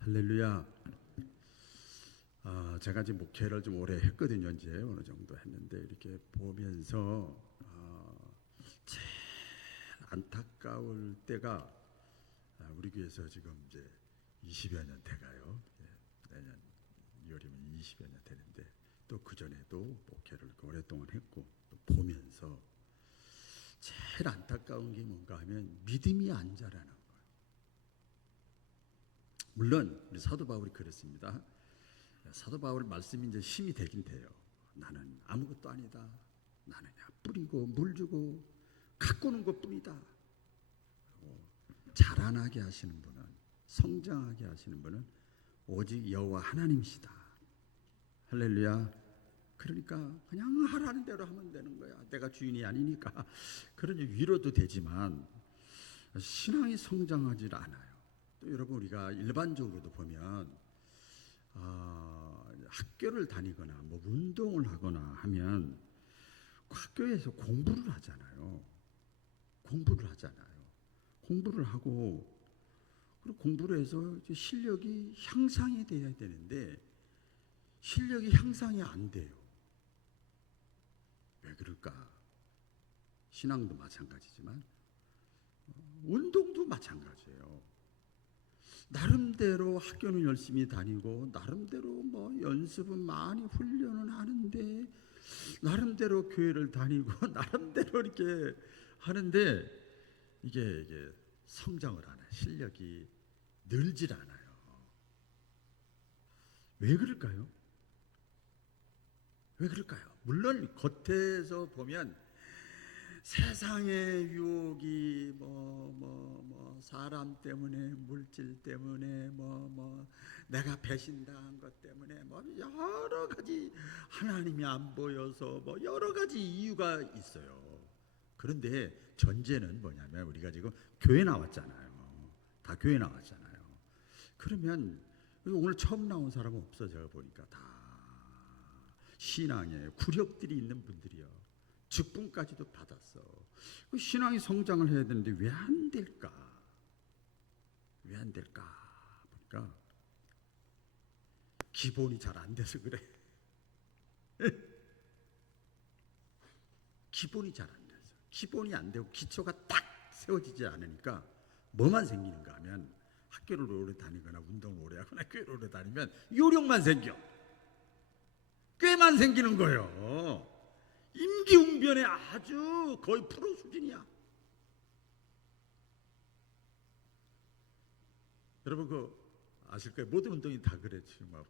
할렐루야. 제가 지금 목회를 좀 오래 했거든요. 이제 어느 정도 했는데 이렇게 보면서 제일 안타까울 때가 우리 교회에서 지금 이제 20여 년 돼가요. 내년 2월이면 20여 년 되는데 또 그 전에도 목회를 오랫동안 했고 또 보면서 제일 안타까운 게 뭔가 하면 믿음이 안 자라는 거예요. 물론 우리 사도 바울이 그랬습니다. 사도 바울 말씀이 이제 힘이 되긴 돼요. 나는 아무것도 아니다. 나는 뿌리고 물 주고 가꾸는 것뿐이다. 자라나게 하시는 분은, 성장하게 하시는 분은 오직 여호와 하나님이시다. 할렐루야. 그러니까 그냥 하라는 대로 하면 되는 거야. 내가 주인이 아니니까. 그러니 위로도 되지만 신앙이 성장하지 않아요. 또 여러분 우리가 일반적으로도 보면 학교를 다니거나 뭐 운동을 하거나 하면 학교에서 공부를 하잖아요. 공부를 하고 그리고 공부를 해서 실력이 향상이 돼야 되는데 실력이 향상이 안 돼요. 왜 그럴까? 신앙도 마찬가지지만 운동도 마찬가지예요. 나름대로 학교는 열심히 다니고 나름대로 뭐 연습은 많이 훈련은 하는데 나름대로 교회를 다니고 나름대로 이렇게 하는데 이게 성장을 안 해요. 실력이 늘질 않아요. 왜 그럴까요? 왜 그럴까요? 물론 겉에서 보면 세상의 유혹이 사람 때문에 물질 때문에 내가 배신당한 것 때문에 여러 가지 하나님이 안 보여서 여러 가지 이유가 있어요. 그런데 전제는 뭐냐면 우리가 지금 교회 나왔잖아요. 다 교회 나왔잖아요. 그러면 오늘 처음 나온 사람은 없어. 제가 보니까 다 신앙에 구력들이 있는 분들이요. 직분까지도 받았어. 신앙이 성장을 해야 되는데 왜 안 될까? 왜 안 될까? 보니까 기본이 잘 안 돼서 그래. 기본이 잘 안 돼서. 기본이 안 되고 기초가 딱 세워지지 않으니까 뭐만 생기는가 하면 학교를 오래 다니거나 운동을 오래 하거나 교회를 오래 다니면 요령만 생겨. 꾀만 생기는 거예요. 임기응변에 아주 거의 프로 수준이야. 여러분 아실 거예요. 모든 운동이 다 그래.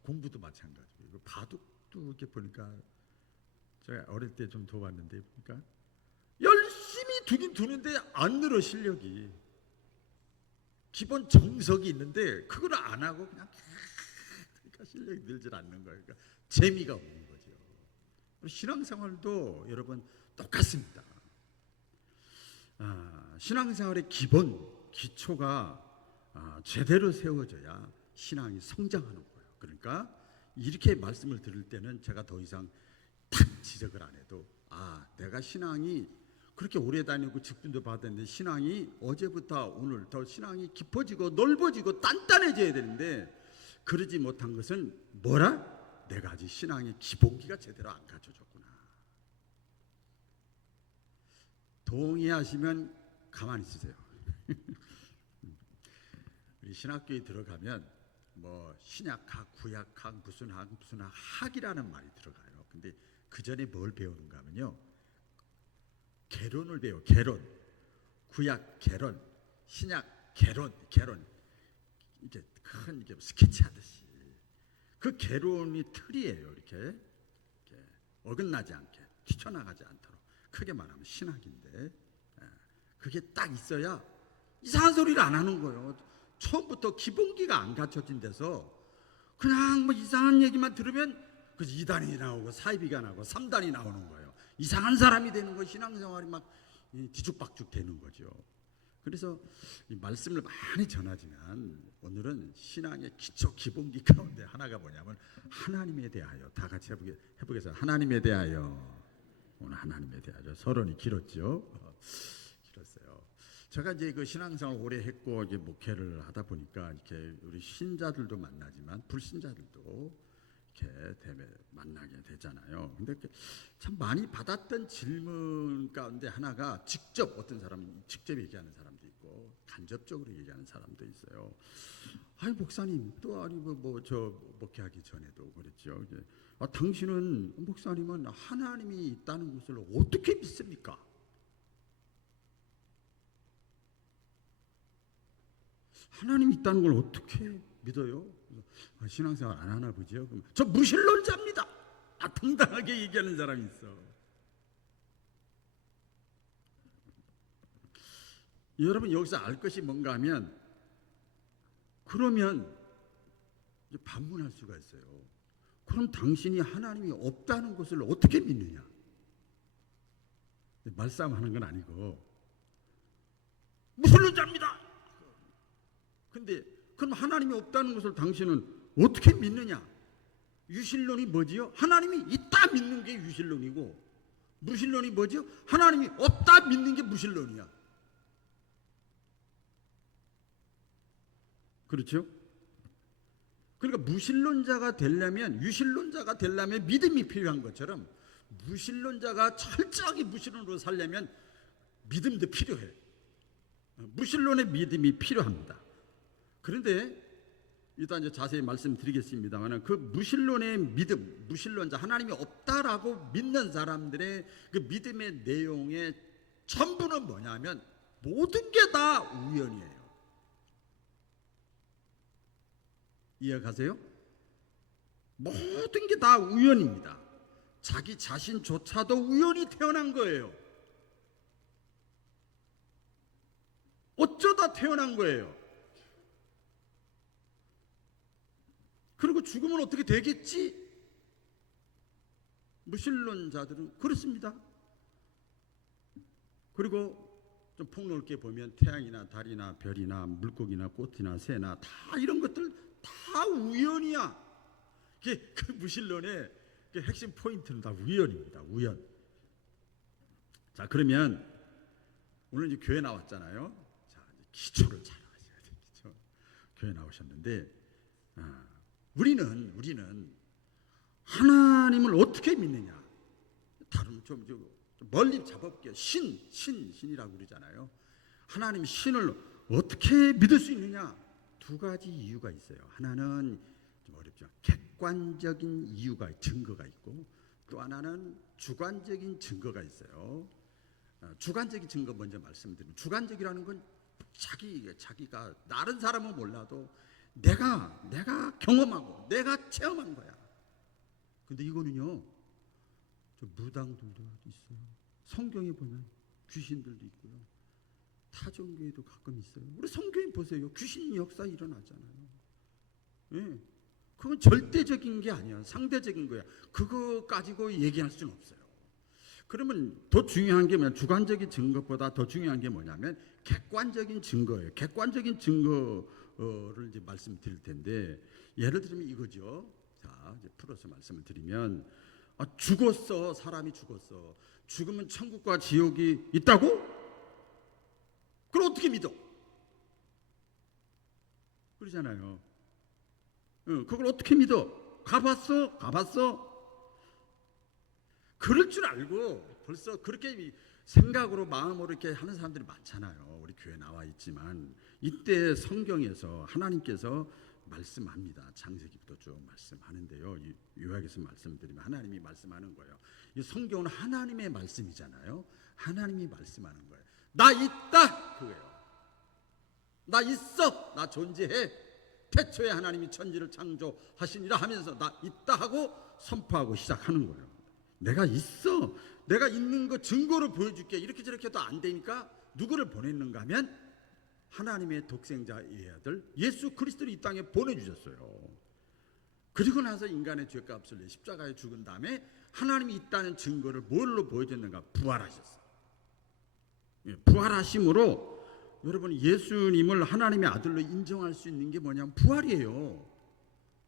공부도 마찬가지고 바둑도 이렇게 보니까 제가 어릴 때 좀 둬봤는데 보니까 열심히 두긴 두는데 안 늘어. 실력이 기본 정석이 있는데 그걸 안 하고 그냥 그러니까 실력이 늘질 않는 거예요. 그러니까 재미가 없는 거죠. 신앙생활도 여러분 똑같습니다. 신앙생활의 기본 기초가 제대로 세워져야 신앙이 성장하는 거예요. 그러니까 이렇게 말씀을 들을 때는 제가 더 이상 탁 지적을 안 해도 내가 신앙이 그렇게 오래 다니고 직분도 받았는데 신앙이 어제부터 오늘 더 신앙이 깊어지고 넓어지고 단단해져야 되는데 그러지 못한 것은 뭐라? 내가 아직 신앙의 기본기가 제대로 안 갖춰졌구나. 동의하시면 가만히 있으세요. 우리 신학교에 들어가면 신약학, 구약학, 무슨 학이라는 말이 들어가요. 근데 그 전에 뭘 배우는가 하면요. 개론을 배워. 개론. 구약 개론, 신약 개론. 이게 큰 스케치 하듯이. 그 개론이 틀이에요. 이렇게 어긋나지 않게 튀쳐나가지 않도록. 크게 말하면 신학인데 그게 딱 있어야 이상한 소리를 안 하는 거예요. 처음부터 기본기가 안 갖춰진 데서 그냥 이상한 얘기만 들으면 그 2단이 나오고 사이비가 나오고 3단이 나오는 거예요. 이상한 사람이 되는 거. 신앙생활이 막 뒤죽박죽 되는 거죠. 그래서 이 말씀을 많이 전하지만 오늘은 신앙의 기초 기본기 가운데 하나가 뭐냐면 하나님에 대하여. 다 같이 해보겠습니다. 하나님에 대하여. 오늘 하나님에 대하여. 서론이 길었죠. 길었어요. 제가 이제 그 신앙생활 오래 했고 이제 목회를 하다 보니까 이렇게 우리 신자들도 만나지만 불신자들도 이렇게 만나게 되잖아요. 근데 참 많이 받았던 질문 가운데 하나가 직접 어떤 사람은 직접 얘기하는 사람도 있고 간접적으로 얘기하는 사람도 있어요. 아니 목사님 또 아니 뭐저 목회하기 전에도 그랬죠. 이제 당신은 목사님은 하나님이 있다는 것을 어떻게 믿습니까? 하나님이 있다는 걸 어떻게 믿어요? 신앙생활 안 하나 보죠. 그럼 저 무신론자입니다. 당당하게 얘기하는 사람이 있어. 여러분 여기서 알 것이 뭔가 하면 그러면 반문할 수가 있어요. 그럼 당신이 하나님이 없다는 것을 어떻게 믿느냐? 말싸움하는 건 아니고 무신론자입니다. 근데 그럼 하나님이 없다는 것을 당신은 어떻게 믿느냐? 유신론이 뭐지요? 하나님이 있다 믿는 게 유신론이고 무신론이 뭐지요? 하나님이 없다 믿는 게 무신론이야. 그렇죠? 그러니까 무신론자가 되려면 유신론자가 되려면 믿음이 필요한 것처럼 무신론자가 철저하게 무신론으로 살려면 믿음도 필요해. 무신론의 믿음이 필요합니다. 그런데 일단 이제 자세히 말씀드리겠습니다만 그 무신론의 믿음, 무신론자 하나님이 없다라고 믿는 사람들의 그 믿음의 내용의 전부는 뭐냐면 모든 게 다 우연이에요. 이해가세요? 모든 게 다 우연입니다. 자기 자신조차도 우연히 태어난 거예요. 어쩌다 태어난 거예요. 그리고 죽으면 어떻게 되겠지? 무신론자들은 그렇습니다. 그리고 좀 폭넓게 보면 태양이나 달이나 별이나 물고기나 꽃이나 새나 다 이런 것들 다 우연이야. 그 무신론의 핵심 포인트는 다 우연입니다. 우연. 자, 그러면 오늘 이제 교회 나왔잖아요. 자, 기초를 잘 하셔야 돼요. 기초. 교회 나오셨는데, 우리는 하나님을 어떻게 믿느냐? 다른 좀 멀리 잡아볼게요. 신이라고 그러잖아요. 하나님 신을 어떻게 믿을 수 있느냐? 두 가지 이유가 있어요. 하나는 좀 어렵죠. 객관적인 이유가 증거가 있고 또 하나는 주관적인 증거가 있어요. 주관적인 증거 먼저 말씀드리면 주관적이라는 건 자기가 다른 사람은 몰라도 내가 경험하고 내가 체험한 거야. 근데 이거는요, 저 무당들도 있어요. 성경에 보면 귀신들도 있고요. 타종교에도 가끔 있어요. 우리 성경에 보세요. 귀신 역사 일어나잖아요. 예, 그건 절대적인 게 아니야. 상대적인 거야. 그거 가지고 얘기할 수는 없어요. 그러면 더 중요한 게 뭐냐? 주관적인 증거보다 더 중요한 게 뭐냐면 객관적인 증거예요. 객관적인 증거를 이제 말씀드릴 텐데 예를 들면 이거죠. 자, 이제 풀어서 말씀을 드리면 죽었어. 사람이 죽었어. 죽으면 천국과 지옥이 있다고? 그걸 어떻게 믿어? 그러잖아요. 그걸 어떻게 믿어? 가봤어? 그럴 줄 알고 벌써 그렇게 생각으로 마음으로 이렇게 하는 사람들이 많잖아요. 우리 교회 나와 있지만 이때 성경에서 하나님께서 말씀합니다. 창세기부터 쭉 말씀하는데요. 요약해서 말씀드리면 하나님이 말씀하는 거예요. 이 성경은 하나님의 말씀이잖아요. 하나님이 말씀하는 거예요. 나 있다 그거예요. 나 있어. 나 존재해. 태초에 하나님이 천지를 창조하시니라 하면서 나 있다 하고 선포하고 시작하는 거예요. 내가 있어. 내가 있는 거 증거로 보여줄게. 이렇게 저렇게 해도 안 되니까 누구를 보냈는가 하면 하나님의 독생자의 아들 예수 그리스도를 이 땅에 보내주셨어요. 그리고 나서 인간의 죄값을 내 십자가에 죽은 다음에 하나님이 있다는 증거를 뭘로 보여줬는가? 부활하셨어요. 부활하심으로 여러분 예수님을 하나님의 아들로 인정할 수 있는 게 뭐냐면 부활이에요.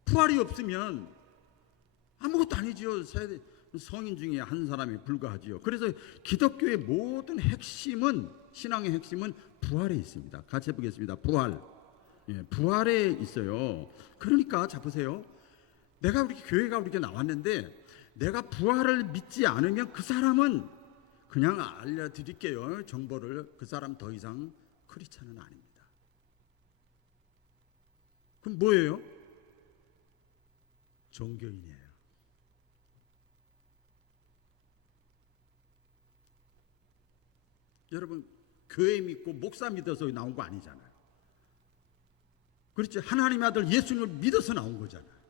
부활이 없으면 아무것도 아니지요. 성인 중에 한 사람에 불과하지요. 그래서 기독교의 모든 핵심은 신앙의 핵심은 부활에 있습니다. 같이 해보겠습니다. 부활. 예, 부활에 있어요. 그러니까 자 보세요. 내가 우리 교회가 우리게 나왔는데 내가 부활을 믿지 않으면 그 사람은 그냥 알려드릴게요. 정보를 그 사람 더 이상 크리스찬은 아닙니다. 그럼 뭐예요? 종교인이에요. 여러분 교회 믿고 목사 믿어서 나온 거 아니잖아요. 그렇죠. 하나님의 아들 예수님을 믿어서 나온 거잖아요.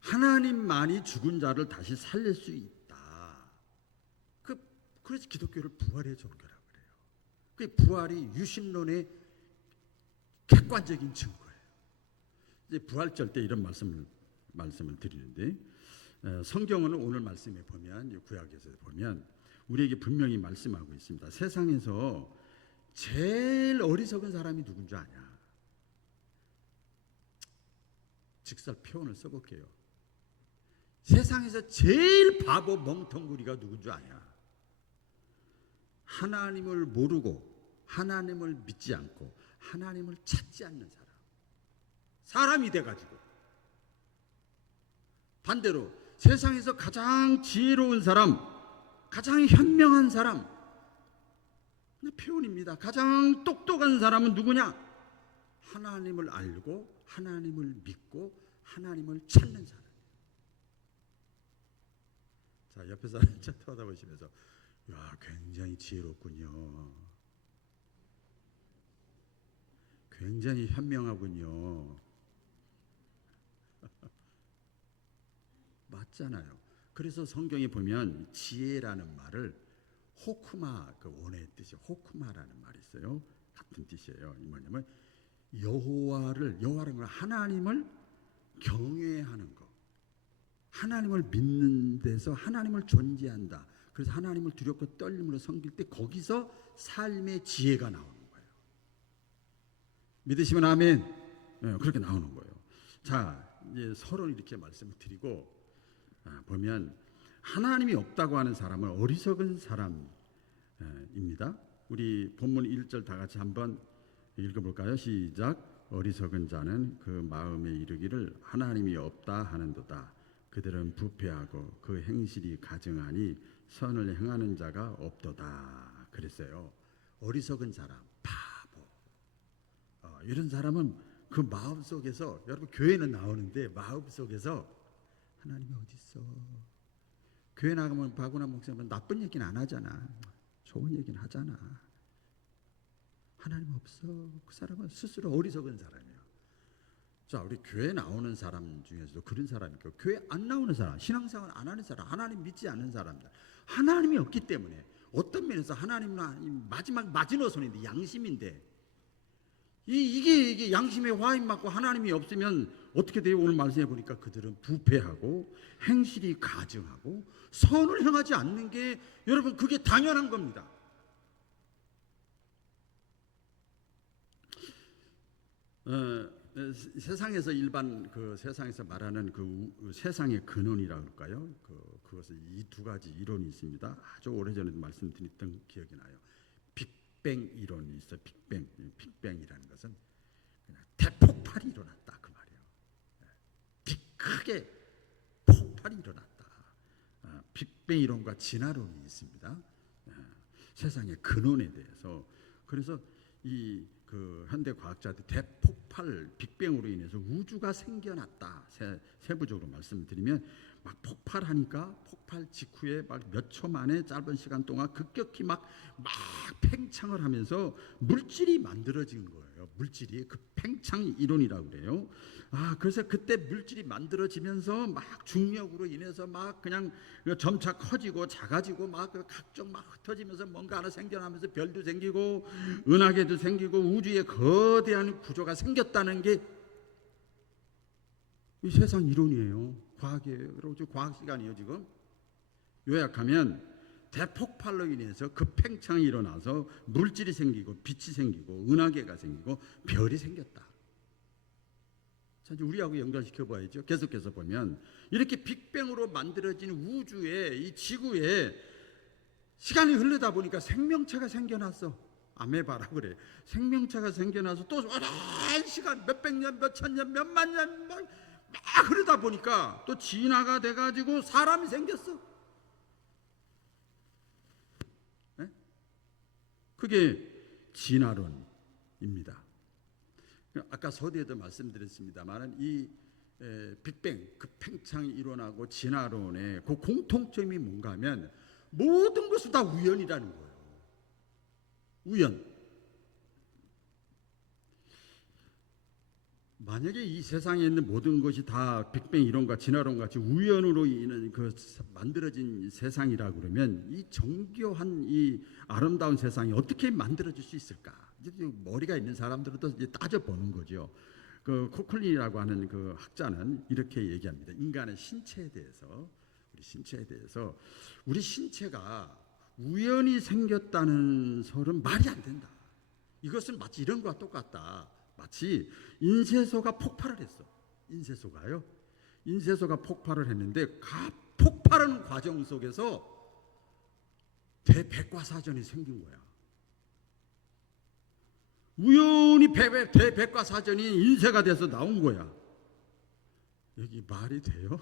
하나님만이 죽은 자를 다시 살릴 수 있다. 그래서 기독교를 부활의 종교라고 그래요. 그 부활이 유신론의 객관적인 증거예요. 이제 부활절 때 이런 말씀을 드리는데 성경은 오늘 말씀에 보면 구약에서 보면 우리에게 분명히 말씀하고 있습니다. 세상에서 제일 어리석은 사람이 누군 줄 아냐? 직설 표현을 써볼게요. 세상에서 제일 바보 멍텅구리가 누군 줄 아냐? 하나님을 모르고 하나님을 믿지 않고 하나님을 찾지 않는 사람. 사람이 돼가지고. 반대로 세상에서 가장 지혜로운 사람, 가장 현명한 사람, 표현입니다. 가장 똑똑한 사람은 누구냐? 하나님을 알고 하나님을 믿고 하나님을 찾는 사람. 자, 옆에 사람 쳐다보시면서 야, 굉장히 지혜롭군요. 굉장히 현명하군요. 맞잖아요. 그래서 성경에 보면 지혜라는 말을 호크마, 그 원어의 뜻이 호크마라는 말이 있어요. 같은 뜻이에요. 이 뭐냐면 여호와라는 건 하나님을 경외하는 거. 하나님을 믿는 데서 하나님을 존재한다. 그래서 하나님을 두렵고 떨림으로 섬길 때 거기서 삶의 지혜가 나오는 거예요. 믿으시면 아멘. 네, 그렇게 나오는 거예요. 자, 이제 서로 이렇게 말씀을 드리고 보면 하나님이 없다고 하는 사람은 어리석은 사람입니다. 우리 본문 1절 다 같이 한번 읽어볼까요? 시작. 어리석은 자는 그 마음에 이르기를 하나님이 없다 하는도다. 그들은 부패하고 그 행실이 가증하니 선을 행하는 자가 없도다. 그랬어요. 어리석은 사람, 바보. 이런 사람은 그 마음속에서, 여러분 교회는 나오는데 마음속에서 하나님이 어디 있어? 교회 나가면 박은하 목사님은 나쁜 얘기는 안 하잖아. 좋은 얘기는 하잖아. 하나님 없어. 그 사람은 스스로 어리석은 사람이에요. 자, 우리 교회 나오는 사람 중에서도 그런 사람이 있고, 교회 안 나오는 사람, 신앙생활 안 하는 사람, 하나님 믿지 않는 사람들, 하나님이 없기 때문에 어떤 면에서 하나님은 마지막 마지노선인데 양심인데 이게 양심에 화인 맞고 하나님이 없으면 어떻게 돼요? 오늘 말씀해 보니까 그들은 부패하고 행실이 가증하고 선을 행하지 않는 게, 여러분 그게 당연한 겁니다. 세상에서 일반 세상에서 말하는 세상의 근원이라고 할까요? 그것은 이 두 가지 이론이 있습니다. 아주 오래전에도 말씀드렸던 기억이 나요. 빅뱅 이론이 있어요. 빅뱅이라는 것은 그냥 대폭발이 일어났다 그 말이에요. 크게 폭발이 일어났다. 빅뱅 이론과 진화론이 있습니다. 세상의 근원에 대해서. 그래서 현대 과학자들 대폭발, 빅뱅으로 인해서 우주가 생겨났다. 세부적으로 말씀드리면 막 폭발하니까 폭발 직후에 막 몇 초 만에 짧은 시간 동안 급격히 막 팽창을 하면서 물질이 만들어진 거예요. 물질이 그 팽창 이론이라고 그래요. 그래서 그때 물질이 만들어지면서 막 중력으로 인해서 막 그냥 점차 커지고 작아지고 막 각종 막 흩어지면서 뭔가 하나 생겨나면서 별도 생기고 은하계도 생기고 우주에 거대한 구조가 생겼다는 게 이 세상 이론이에요. 과학이에요. 여러분 과학 시간이에요 지금. 요약하면 대폭발로 인해서 급팽창이 일어나서 물질이 생기고 빛이 생기고 은하계가 생기고 별이 생겼다. 자, 이제 우리하고 연결시켜 봐야죠. 계속해서 보면 이렇게 빅뱅으로 만들어진 우주에, 이 지구에 시간이 흐르다 보니까 생명체가 생겨났어. 아메바라 그래. 생명체가 생겨나서 또 오랜 시간 몇백 년, 몇천 년, 몇만 년 막 흐르다 보니까 또 진화가 돼가지고 사람이 생겼어. 네? 그게 진화론입니다. 아까 서두에도 말씀드렸습니다만 이 빅뱅, 그 팽창이 일어나고 진화론의 그 공통점이 뭔가 하면 모든 것은 다 우연이라는 거예요. 우연. 만약에 이 세상에 있는 모든 것이 다 빅뱅 이론과 진화론 같이 우연으로 인한 그 만들어진 세상이라 그러면 이 정교한 이 아름다운 세상이 어떻게 만들어질 수 있을까? 머리가 있는 사람들은 또 따져 보는 거죠. 그 코클린이라고 하는 그 학자는 이렇게 얘기합니다. 인간의 신체에 대해서, 우리 신체가 우연히 생겼다는 설은 말이 안 된다. 이것은 마치 이런 것과 똑같다. 마치 인쇄소가 폭발을 했어. 인쇄소가 폭발을 했는데 폭발하는 과정 속에서 대백과사전이 생긴 거야. 우연히 대백과사전이 인쇄가 돼서 나온 거야. 여기 말이 돼요?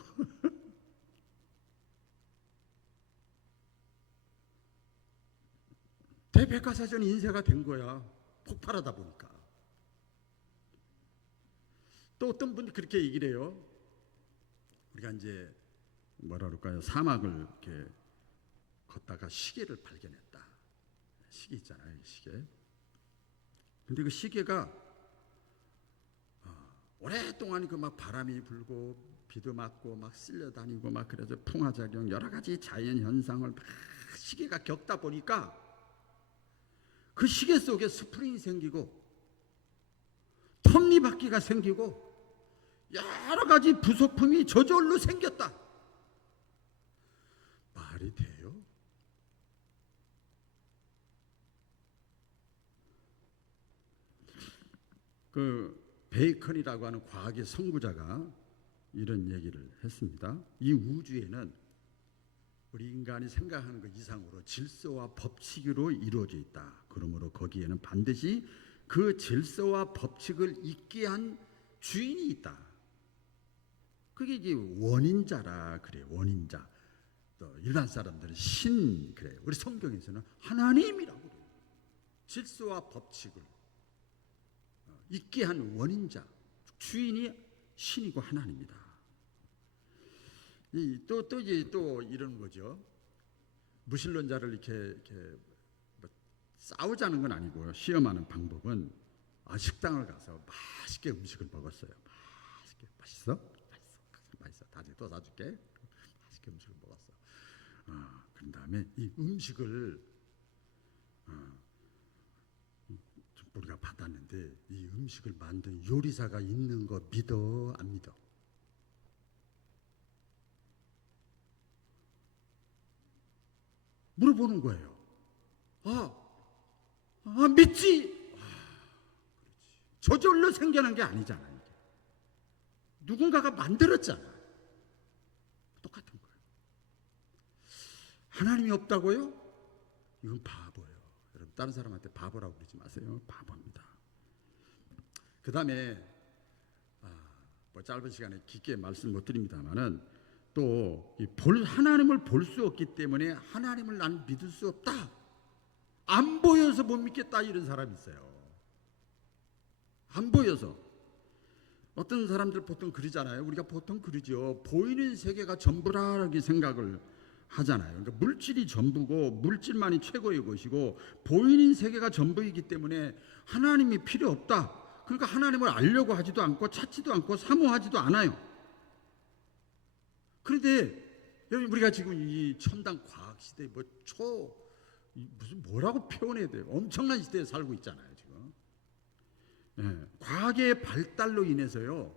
대백과사전이 인쇄가 된 거야. 폭발하다 보니까. 또 어떤 분이 그렇게 얘기를 해요. 우리가 이제 뭐라 그럴까요? 사막을 이렇게 걷다가 시계를 발견했다. 시계 있잖아요, 시계. 근데 그 시계가 오랫동안 그 막 바람이 불고 비도 맞고 막 쓸려다니고 막 그래서 풍화작용 여러 가지 자연 현상을 막 시계가 겪다 보니까 그 시계 속에 스프링이 생기고 톱니바퀴가 생기고 여러 가지 부속품이 저절로 생겼다. 말이 돼요? 그 베이컨이라고 하는 과학의 선구자가 이런 얘기를 했습니다. 이 우주에는 우리 인간이 생각하는 것 이상으로 질서와 법칙으로 이루어져 있다. 그러므로 거기에는 반드시 그 질서와 법칙을 있게 한 주인이 있다. 그게 이제 원인자라 그래. 원인자. 또 일반 사람들은 신 그래. 우리 성경에서는 하나님이라고 그래. 질서와 법칙을 있게 한 원인자. 주인이 신이고 하나님이다. 또 이런 거죠. 무신론자를 이렇게 뭐 싸우자는 건 아니고요. 시험하는 방법은 식당을 가서 맛있게 음식을 먹었어요. 맛있어? 맛있어. 다시 또 사줄게. 맛있게 음식을 먹었어. 그런 다음에 이 음식을 우리가 받았는데 이 음식을 만든 요리사가 있는 거 믿어? 안 믿어? 물어보는 거예요. 믿지? 저절로 생겨난 게 아니잖아요. 누군가가 만들었잖아. 똑같은 거예요. 하나님이 없다고요? 이건 바보예요. 여러분 다른 사람한테 바보라고 그러지 마세요. 바보입니다. 그 다음에 뭐 짧은 시간에 깊게 말씀 못 드립니다만은 또 하나님을 볼 수 없기 때문에 하나님을 난 믿을 수 없다. 안 보여서 못 믿겠다 이런 사람이 있어요. 안 보여서. 어떤 사람들 보통 그러잖아요. 우리가 보통 그러죠. 보이는 세계가 전부라고 생각을 하잖아요. 그러니까 물질이 전부고 물질만이 최고의 것이고 보이는 세계가 전부이기 때문에 하나님이 필요 없다. 그러니까 하나님을 알려고 하지도 않고 찾지도 않고 사모하지도 않아요. 그런데 여러분 우리가 지금 이 첨단 과학 시대 무슨 뭐라고 표현해야 돼요? 엄청난 시대에 살고 있잖아요 지금. 과학의 발달로 인해서요,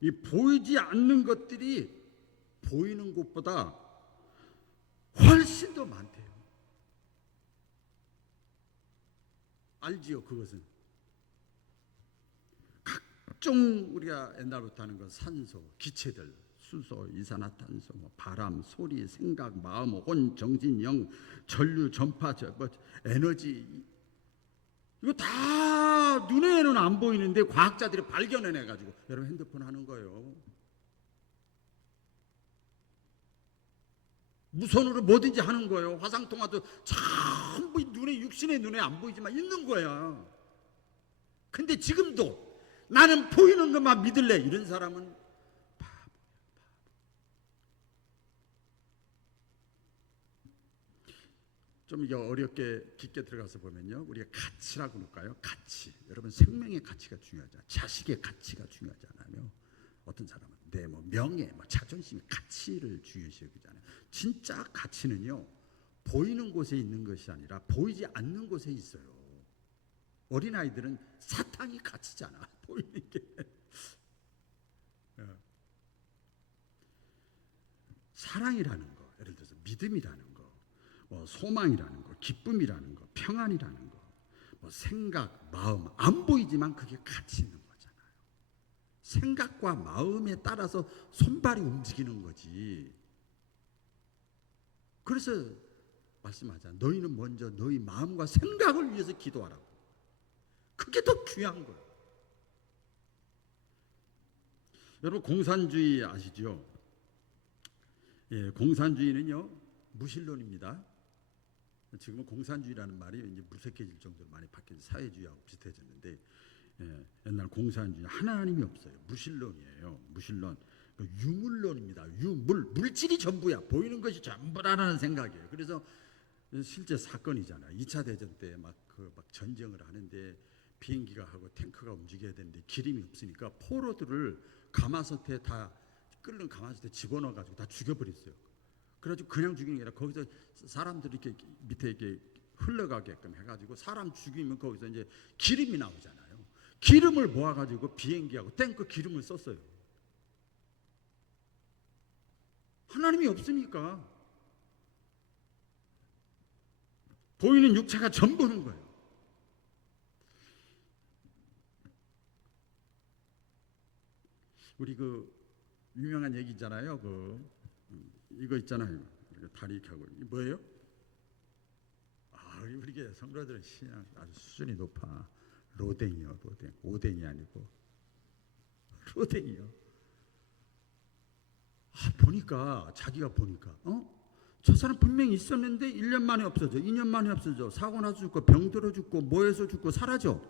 이 보이지 않는 것들이 보이는 것보다 훨씬 더 많대요. 알지요 그것은? 각종 우리가 옛날부터 하는 건 산소, 기체들, 수소, 이산화탄소, 뭐 바람, 소리, 생각, 마음, 혼, 정신, 영, 전류, 전파, 에너지, 이거 다 눈에는 안 보이는데 과학자들이 발견해내가지고 여러분 핸드폰 하는 거예요. 무선으로 뭐든지 하는 거예요. 화상통화도 전부 눈에, 육신의 눈에 안 보이지만 있는 거야. 근데 지금도 나는 보이는 것만 믿을래, 이런 사람은 바보야. 좀 이게 어렵게 깊게 들어가서 보면요, 우리가 가치라고 그럴까요? 가치. 여러분, 생명의 가치가 중요하잖아요. 자식의 가치가 중요하잖아요. 어떤 사람은 내 명예, 자존심, 가치를 중요시 여기잖아요. 진짜 가치는요, 보이는 곳에 있는 것이 아니라 보이지 않는 곳에 있어요. 어린아이들은 사탕이 가치잖아, 보이는 게. 사랑이라는 거, 예를 들어서 믿음이라는 거, 소망이라는 거, 기쁨이라는 거, 평안이라는 거, 생각, 마음, 안 보이지만 그게 가치 있는 거잖아요. 생각과 마음에 따라서 손발이 움직이는 거지. 그래서 말씀하자. 너희는 먼저 너희 마음과 생각을 위해서 기도하라고. 그게 더 귀한 거예요. 여러분, 공산주의 아시죠? 예, 공산주의는요, 무신론입니다. 지금은 공산주의라는 말이 이제 무색해질 정도로 많이 바뀌어서 사회주의하고 비슷해졌는데, 예, 옛날 공산주의 하나님이 없어요. 무신론이에요. 무신론. 유물론입니다. 물질이 전부야. 보이는 것이 전부라는 생각이에요. 그래서 실제 사건이잖아요. 2차 대전 때 막 전쟁을 하는데 비행기가 하고 탱크가 움직여야 되는데 기름이 없으니까 포로들을 가마솥에 다 끓는 가마솥에 집어넣어 가지고 다 죽여버렸어요. 그래가지고 그냥 죽이는 게 아니라 거기서 사람들이 이렇게 밑에 이렇게 흘러가게끔 해가지고 사람 죽이면 거기서 이제 기름이 나오잖아요. 기름을 모아가지고 비행기하고 탱크 기름을 썼어요. 하나님이 없으니까 보이는 육체가 전부는 거예요. 우리 유명한 얘기 있잖아요. 이거 있잖아요. 다리 이렇게 하고 이게 뭐예요? 우리 게 성도들은 신앙 아주 수준이 높아. 로댕이요, 로댕. 오뎅이 아니고 로댕이요. 보니까 자기가 보니까 저 사람 분명히 있었는데 1년 만에 없어져, 2년 만에 없어져, 사고 나서 죽고, 병들어 죽고, 뭐해서 죽고, 사라져.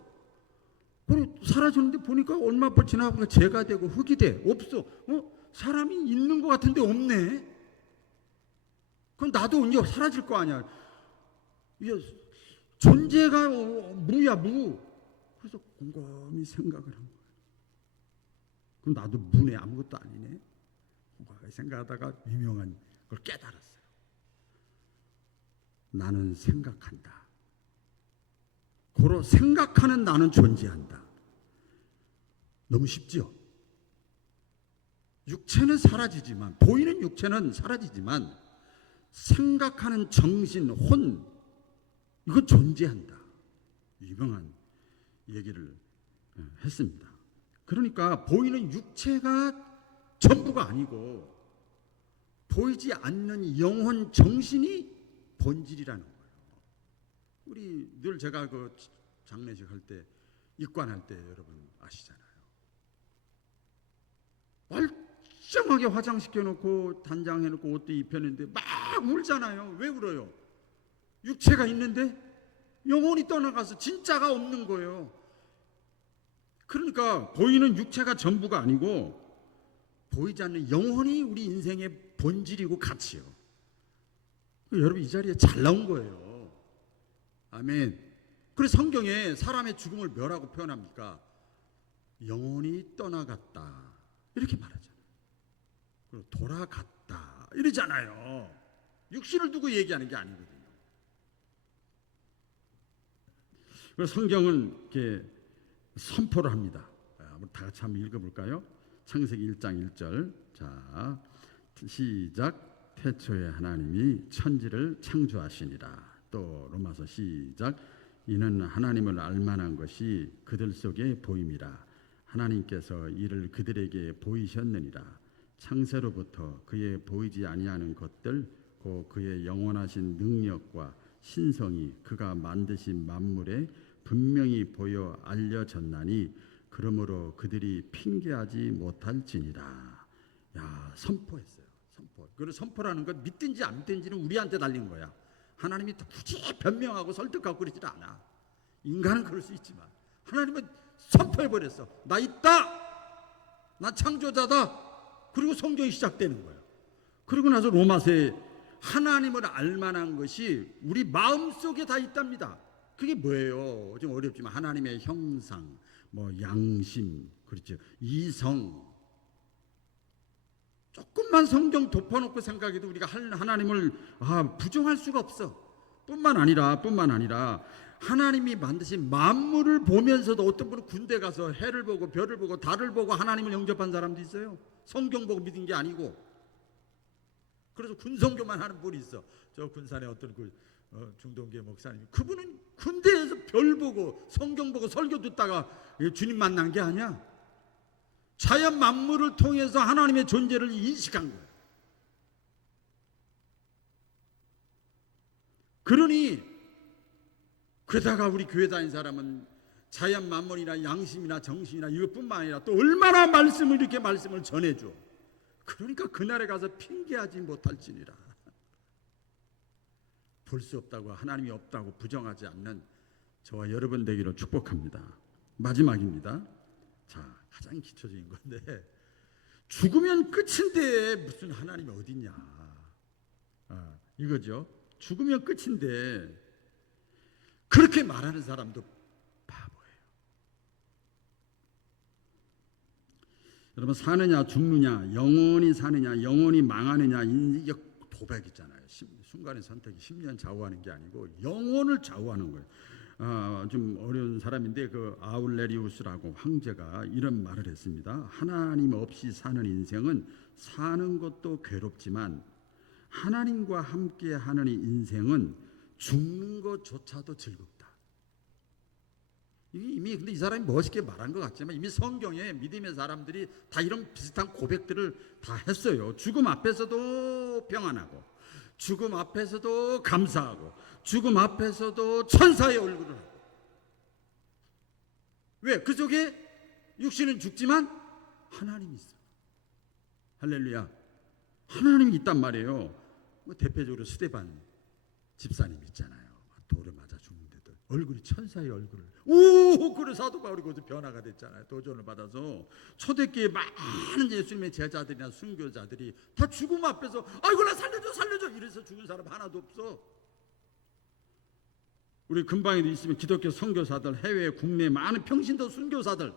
그리고 사라졌는데 보니까 얼마 지나고 재가 되고 흙이 돼. 없어. 사람이 있는 것 같은데 없네. 그럼 나도 이제 사라질 거 아니야. 이게 존재가 무야, 무. 그래서 곰곰이 생각을 한 거예요. 그럼 나도 무네, 아무것도 아니네. 곰곰이 생각하다가 유명한 걸 깨달았어요. 나는 생각한다. 고로 생각하는 나는 존재한다. 너무 쉽죠? 육체는 사라지지만, 보이는 육체는 사라지지만 생각하는 정신, 혼, 이건 존재한다. 유명한 얘기를 했습니다. 그러니까 보이는 육체가 전부가 아니고 보이지 않는 영혼, 정신이 본질이라는 거예요. 우리 늘 제가 장례식 할 때, 입관할 때 여러분 아시잖아요. 멀쩡하게 화장시켜놓고 단장해놓고 옷도 입혔는데 막 울잖아요. 왜 울어요? 육체가 있는데 영혼이 떠나가서 진짜가 없는 거예요. 그러니까 보이는 육체가 전부가 아니고 보이지 않는 영혼이 우리 인생의 본질이고 가치요. 여러분 이 자리에 잘 나온 거예요. 아멘. 그래서 성경에 사람의 죽음을 뭐라고 표현합니까? 영혼이 떠나갔다 이렇게 말하잖아요. 그리고 돌아갔다 이러잖아요. 육신을 두고 얘기하는 게 아니거든요. 그래서 성경은 이렇게 선포를 합니다. 다 같이 한번 읽어볼까요? 창세기 1장 1절. 자, 시작. 태초에 하나님이 천지를 창조하시니라. 또 로마서 시작. 이는 하나님을 알만한 것이 그들 속에 보임이라. 하나님께서 이를 그들에게 보이셨느니라. 창세로부터 그의 보이지 아니하는 것들 곧 그의 영원하신 능력과 신성이 그가 만드신 만물에 분명히 보여 알려졌나니 그러므로 그들이 핑계하지 못할지니라. 야, 선포했어요. 선포. 그 선포라는 건 믿든지 안 믿든지는 우리한테 달린 거야. 하나님이 굳이 변명하고 설득하고 그러지 않아. 인간은 그럴 수 있지만 하나님은 선포해버렸어. 나 있다. 나 창조자다. 그리고 성경이 시작되는 거예요. 그리고 나서 로마서에 하나님을 알만한 것이 우리 마음속에 다 있답니다. 그게 뭐예요? 좀 어렵지만 하나님의 형상, 뭐 양심, 그렇죠, 이성. 조금만 성경 덮어놓고 생각해도 우리가 하나님을 부정할 수가 없어. 뿐만 아니라 하나님이 만드신 만물을 보면서도 어떤 분은 군대 가서 해를 보고 별을 보고 달을 보고 하나님을 영접한 사람도 있어요. 성경 보고 믿은 게 아니고. 그래서 군성교만 하는 분이 있어. 저 군산에 어떤 중동교회 목사님, 그분은 군대에서 별 보고 성경 보고 설교 듣다가 주님 만난 게 아니야. 자연 만물을 통해서 하나님의 존재를 인식한 거예요. 그러니 그러다가 우리 교회 다닌 사람은 자연 만물이나 양심이나 정신이나 이것뿐만 아니라 또 얼마나 이렇게 말씀을 전해줘. 그러니까 그날에 가서 핑계하지 못할지니라. 볼 수 없다고, 하나님이 없다고 부정하지 않는 저와 여러분 되기를 축복합니다. 마지막입니다. 자, 가장 기초적인 건데, 죽으면 끝인데 무슨 하나님이 어딨냐, 이거죠. 죽으면 끝인데 그렇게 말하는 사람도 바보예요. 여러분, 사느냐 죽느냐, 영원히 사느냐 영원히 망하느냐, 이게 도박이잖아요. 순간의 선택이 10년 좌우하는 게 아니고 영혼을 좌우하는 거예요. 좀 어려운 사람인데 그 아울레리우스라고 황제가 이런 말을 했습니다. 하나님 없이 사는 인생은 사는 것도 괴롭지만 하나님과 함께 하는 인생은 죽는 것조차도 즐겁다. 이미 근데 이 사람이 멋있게 말한 것 같지만 이미 성경에 믿음의 사람들이 다 이런 비슷한 고백들을 다 했어요. 죽음 앞에서도 평안하고, 죽음 앞에서도 감사하고, 죽음 앞에서도 천사의 얼굴을 하고. 왜? 그 속에 육신은 죽지만 하나님이 있어. 할렐루야. 하나님이 있단 말이에요. 대표적으로 스데반 집사님 있잖아요. 돌을 맞아 죽는데도 얼굴이 천사의 얼굴을. 그래 사도 바울이 거기서 변화가 됐잖아요. 도전을 받아서 초대교회 많은 예수님의 제자들이나 순교자들이 다 죽음 앞에서 아이고 나 살려줘 이래서 죽은 사람 하나도 없어. 우리 근방에도 있으면 기독교 선교사들, 해외 국내 많은 평신도 순교자들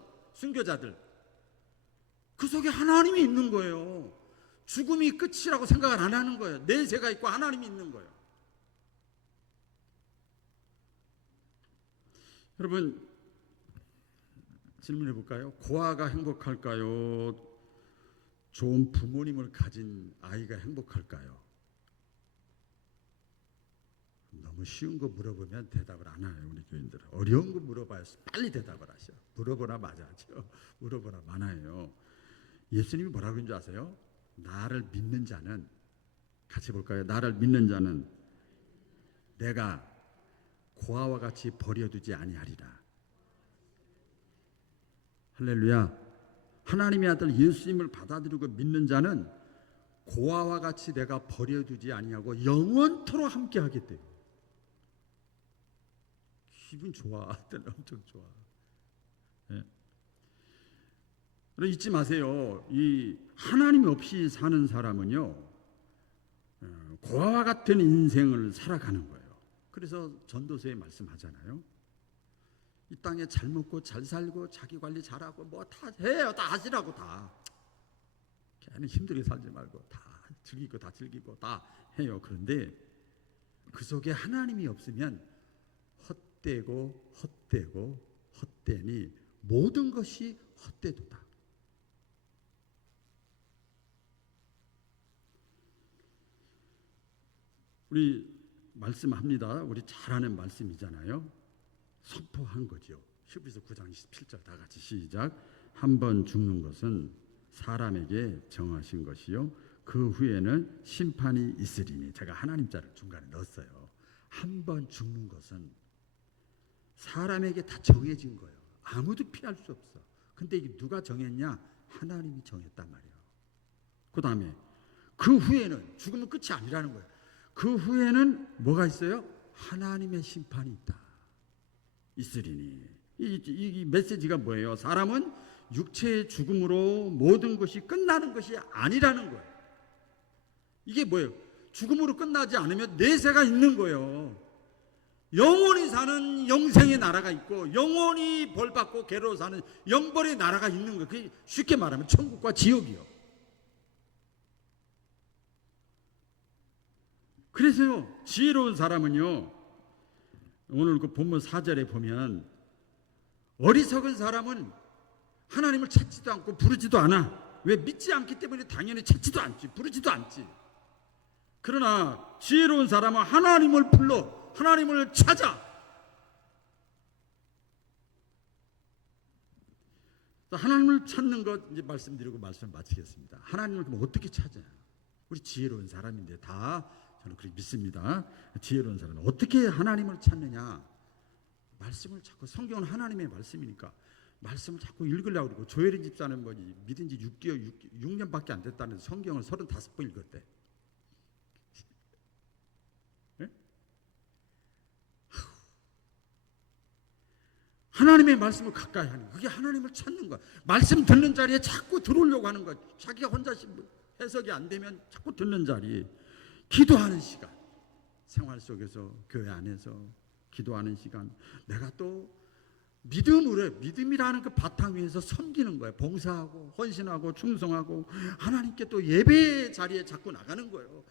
그 속에 하나님이 있는 거예요. 죽음이 끝이라고 생각을 안 하는 거예요. 내세가 있고 하나님이 있는 거예요. 여러분, 질문해 볼까요? 고아가 행복할까요? 좋은 부모님을 가진 아이가 행복할까요? 너무 쉬운 거 물어보면 대답을 안 해요. 우리 교인들은 어려운 거 물어봐야 빨리 대답을 하셔. 물어보나 맞아죠. 물어보나 많아요. 예수님이 뭐라고 했는 줄 아세요? 나를 믿는 자는, 같이 볼까요? 나를 믿는 자는 내가 고아와 같이 버려두지 아니하리라. 할렐루야. 하나님의 아들 예수님을 받아들이고 믿는 자는 고아와 같이 내가 버려두지 아니하고 영원토록 함께 하겠대요. 기분 좋아. 엄청 좋아. 네. 잊지 마세요. 이 하나님 없이 사는 사람은요, 고아와 같은 인생을 살아가는 거예요. 그래서 전도서에 말씀하잖아요. 이 땅에 잘 먹고 잘 살고 자기 관리 잘하고 뭐 다 해요. 다 하시라고 다. 걔는 힘들게 살지 말고 다 즐기고 다 즐기고 다 해요. 그런데 그 속에 하나님이 없으면 헛되니 모든 것이 헛되도다. 우리 말씀합니다. 우리 잘 아는 말씀이잖아요. 선포한 거죠. 히브리서 9장 27절 다 같이 시작. 한 번 죽는 것은 사람에게 정하신 것이요 그 후에는 심판이 있으리니. 제가 하나님 자를 중간에 넣었어요. 한 번 죽는 것은 사람에게 다 정해진 거예요. 아무도 피할 수 없어. 근데 이게 누가 정했냐? 하나님이 정했단 말이에요. 그 다음에 그 후에는 죽으면 끝이 아니라는 거예요. 그 후에는 뭐가 있어요? 하나님의 심판이 있다. 있으리니. 이 메시지가 뭐예요? 사람은 육체의 죽음으로 모든 것이 끝나는 것이 아니라는 거예요. 이게 뭐예요? 죽음으로 끝나지 않으면 내세가 있는 거예요. 영원히 사는 영생의 나라가 있고 영원히 벌받고 괴로워 사는 영벌의 나라가 있는 거예요. 그게 쉽게 말하면 천국과 지옥이요. 그래서요, 지혜로운 사람은요, 오늘 그 본문 4절에 보면 어리석은 사람은 하나님을 찾지도 않고 부르지도 않아. 왜? 믿지 않기 때문에 당연히 찾지도 않지, 부르지도 않지. 그러나 지혜로운 사람은 하나님을 불러, 하나님을 찾아. 하나님을 찾는 것 이제 말씀드리고 말씀을 마치겠습니다. 하나님을 그럼 어떻게 찾아요? 우리 지혜로운 사람인데 다 저는 그렇게 믿습니다. 지혜로운 사람은 어떻게 하나님을 찾느냐? 말씀을 찾고, 성경은 하나님의 말씀이니까 말씀을 자꾸 읽으려고 그러고, 조혜린 집사는 뭐지 믿은 지 6년밖에 안 됐다는 성경을 35번 읽었대. 네? 하나님의 말씀을 가까이 하는 거, 그게 하나님을 찾는 거야. 말씀 듣는 자리에 자꾸 들어오려고 하는 거야. 자기가 혼자 해석이 안 되면 자꾸 듣는 자리. 기도하는 시간, 생활 속에서 교회 안에서 기도하는 시간, 내가 또 믿음으로, 믿음이라는 그 바탕 위에서 섬기는 거예요. 봉사하고 헌신하고 충성하고 하나님께 또 예배 자리에 자꾸 나가는 거예요.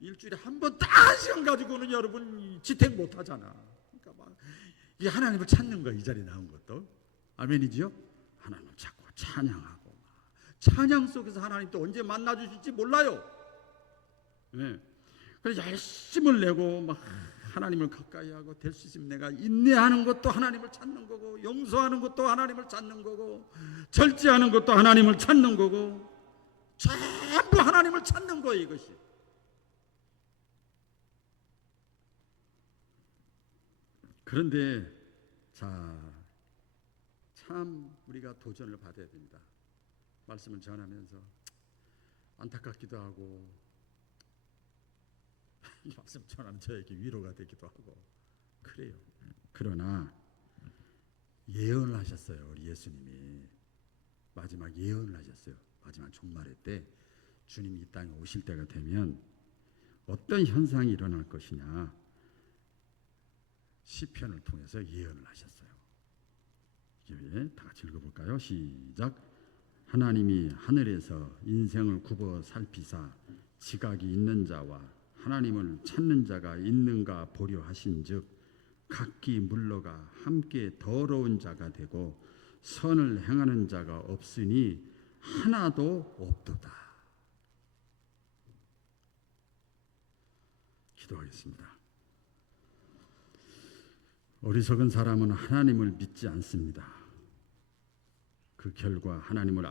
일주일에 한 번 딱 한 시간 가지고는 여러분 지탱 못 하잖아. 그러니까 막 이 하나님을 찾는 거예요. 이 자리에 나온 것도. 아멘이지요? 하나님을 찾고 찬양하고, 찬양 속에서 하나님 또 언제 만나 주실지 몰라요. 네. 그래서 열심을 내고 막 하나님을 가까이 하고, 될 수 있으면 내가 인내하는 것도 하나님을 찾는 거고, 용서하는 것도 하나님을 찾는 거고, 절제하는 것도 하나님을 찾는 거고, 전부 하나님을 찾는 거예요. 이것이. 그런데 참 우리가 도전을 받아야 됩니다. 말씀을 전하면서 안타깝기도 하고, 이 말씀 전하는 저에게 위로가 되기도 하고 그래요. 그러나 예언을 하셨어요. 우리 예수님이 마지막 예언을 하셨어요. 마지막 종말의 때 주님이 이 땅에 오실 때가 되면 어떤 현상이 일어날 것이냐, 시편을 통해서 예언을 하셨어요. 이제 다 같이 읽어볼까요? 시작. 하나님이 하늘에서 인생을 굽어 살피사 지각이 있는 자와 하나님을 찾는 자가 있는가 보려 하신즉 각기 물러가 함께 더러운 자가 되고 선을 행하는 자가 없으니 하나도 없도다. 기도하겠습니다. 어리석은 사람은 하나님을 믿지 않습니다. 그 결과 하나님을